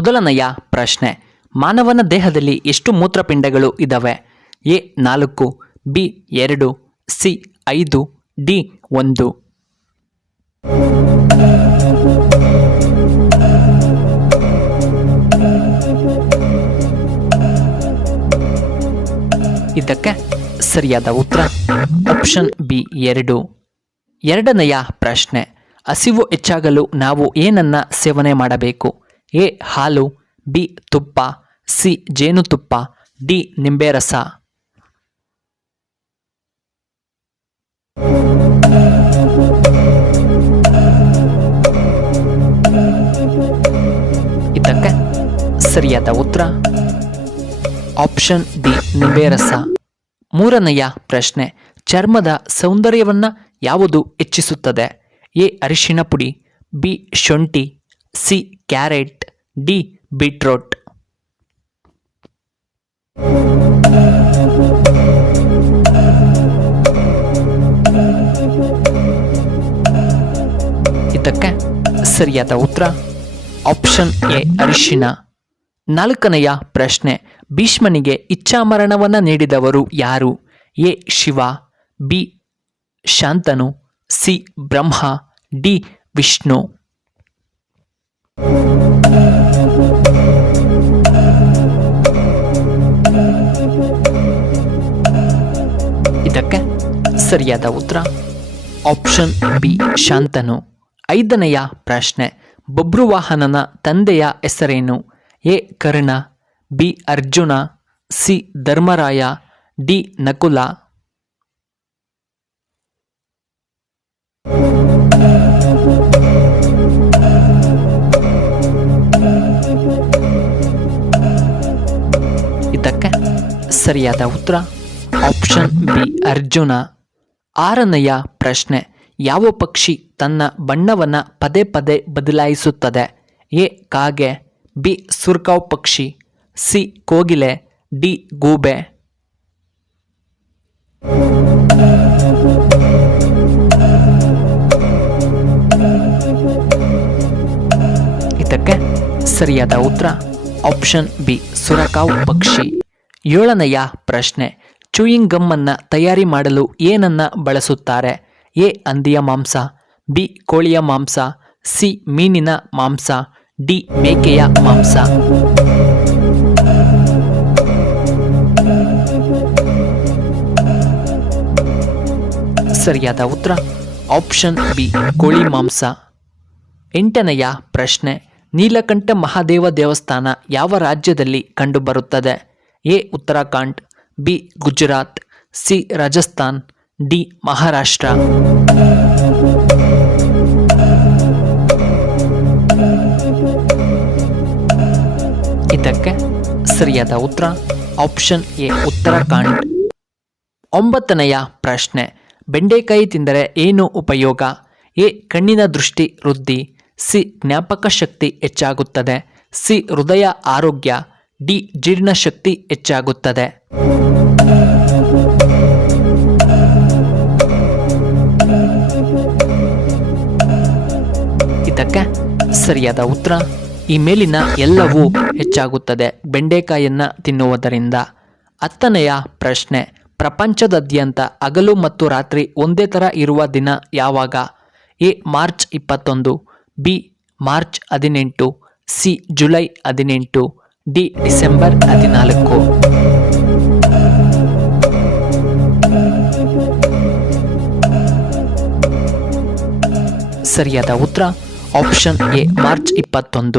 ಮೊದಲನೆಯ ಪ್ರಶ್ನೆ, ಮಾನವನ ದೇಹದಲ್ಲಿ ಎಷ್ಟು ಮೂತ್ರಪಿಂಡಗಳು ಇದ್ದಾವೆ? A 4, B 2, C 5, D 1. ಇದಕ್ಕೆ ಸರಿಯಾದ ಉತ್ತರ ಆಪ್ಷನ್ ಬಿ 2. ಎರಡನೆಯ ಪ್ರಶ್ನೆ, ಹಸಿವು ಹೆಚ್ಚಾಗಲು ನಾವು ಏನನ್ನ ಸೇವನೆ ಮಾಡಬೇಕು? ಎ ಹಾಲು, ಬಿ ತುಪ್ಪ, ಸಿ ಜೇನುತುಪ್ಪ, ಡಿ ನಿಂಬೆ ರಸ. ಇದಕ್ಕೆ ಸರಿಯಾದ ಉತ್ತರ ಆಪ್ಷನ್ ಡಿ ನಿಂಬೆ ರಸ. ಮೂರನೆಯ ಪ್ರಶ್ನೆ, ಚರ್ಮದ ಸೌಂದರ್ಯವನ್ನ ಯಾವುದು ಹೆಚ್ಚಿಸುತ್ತದೆ? ಎ ಅರಿಶಿಣ ಪುಡಿ, ಬಿ ಶುಂಠಿ, ಸಿ ಕ್ಯಾರೆಟ್, ಡಿ ಬೀಟ್ರೋಟ್. ಇದಕ್ಕೆ ಸರಿಯಾದ ಉತ್ತರ ಆಪ್ಷನ್ ಎ ಅರಿಶಿಣ. ನಾಲ್ಕನೆಯ ಪ್ರಶ್ನೆ, ಭೀಷ್ಮನಿಗೆ ಇಚ್ಛಾಮರಣವನ್ನ ನೀಡಿದವರು ಯಾರು? A Shiva, B Shantanu, C Brahma, D Vishnu. ಇದಕ್ಕೆ ಸರಿಯಾದ ಉತ್ತರ ಆಪ್ಷನ್ ಬಿ ಶಾಂತನು. ಐದನೆಯ ಪ್ರಶ್ನೆ, ಬಬ್ರುವಾಹನನ ತಂದೆಯ ಹೆಸರೇನು? A Karna, B Arjuna, C Dharmaraya, D Nakula. ಇದಕ್ಕೆ ಸರಿಯಾದ ಉತ್ತರ ಆಪ್ಷನ್ ಬಿ ಅರ್ಜುನ. ಆರನೆಯ ಪ್ರಶ್ನೆ, ಯಾವ ಪಕ್ಷಿ ತನ್ನ ಬಣ್ಣವನ್ನ ಪದೇ ಪದೇ ಬದಲಾಯಿಸುತ್ತದೆ? ಎ ಕಾಗೆ, ಬಿ ಸುರ್ಕಾವ್ ಪಕ್ಷಿ, ಸಿ ಕೋಗಿಲೆ, ಡಿ ಗೂಬೆ. ಇದಕ್ಕೆ ಸರಿಯಾದ ಉತ್ತರ ಆಪ್ಷನ್ ಬಿ ಸುರಕಾವ್ ಪಕ್ಷಿ. ಏಳನೆಯ ಪ್ರಶ್ನೆ, ಚೂಯಿಂಗ್ ಗಮ್ ಅನ್ನ ತಯಾರಿ ಮಾಡಲು ಏನನ್ನ ಬಳಸುತ್ತಾರೆ? ಎ ಹಂದಿಯ ಮಾಂಸ, ಬಿ ಕೋಳಿಯ ಮಾಂಸ, ಸಿ ಮೀನಿನ ಮಾಂಸ, ಡಿ ಮೇಕೆಯ ಮಾಂಸ. ಸರಿಯಾದ ಉತ್ತರ ಆಪ್ಷನ್ ಬಿ ಕೋಳಿ ಮಾಂಸ. ಎಂಟನೆಯ ಪ್ರಶ್ನೆ, ನೀಲಕಂಠ ಮಹಾದೇವ ದೇವಸ್ಥಾನ ಯಾವ ರಾಜ್ಯದಲ್ಲಿ ಕಂಡುಬರುತ್ತದೆ? A Uttarakhand, B Gujarat, C Rajasthan, D Maharashtra. ಇದಕ್ಕೆ ಸರಿಯಾದ ಉತ್ತರ ಆಪ್ಷನ್ ಎ ಉತ್ತರಾಖಂಡ್. ಒಂಬತ್ತನೆಯ ಪ್ರಶ್ನೆ, ಬೆಂಡೆಕಾಯಿ ತಿಂದರೆ ಏನು ಉಪಯೋಗ? ಎ ಕಣ್ಣಿನ ದೃಷ್ಟಿ ವೃದ್ಧಿ, ಸಿ ಜ್ಞಾಪಕ ಶಕ್ತಿ ಹೆಚ್ಚಾಗುತ್ತದೆ, ಸಿ ಹೃದಯ ಆರೋಗ್ಯ, ಡಿ ಜೀರ್ಣಶಕ್ತಿ ಹೆಚ್ಚಾಗುತ್ತದೆ. ಇದಕ್ಕೆ ಸರಿಯಾದ ಉತ್ತರ ಈ ಮೇಲಿನ ಎಲ್ಲವೂ ಹೆಚ್ಚಾಗುತ್ತದೆ ಬೆಂಡೆಕಾಯಿಯನ್ನ ತಿನ್ನುವುದರಿಂದ. ಹತ್ತನೆಯ ಪ್ರಶ್ನೆ, ಪ್ರಪಂಚದಾದ್ಯಂತ ಹಗಲು ಮತ್ತು ರಾತ್ರಿ ಒಂದೇ ಥರ ಇರುವ ದಿನ ಯಾವಾಗ? A March 21, B March 18, C July 18, D December 14. ಸರಿಯಾದ ಉತ್ತರ ಆಪ್ಷನ್ ಎ ಮಾರ್ಚ್ 21.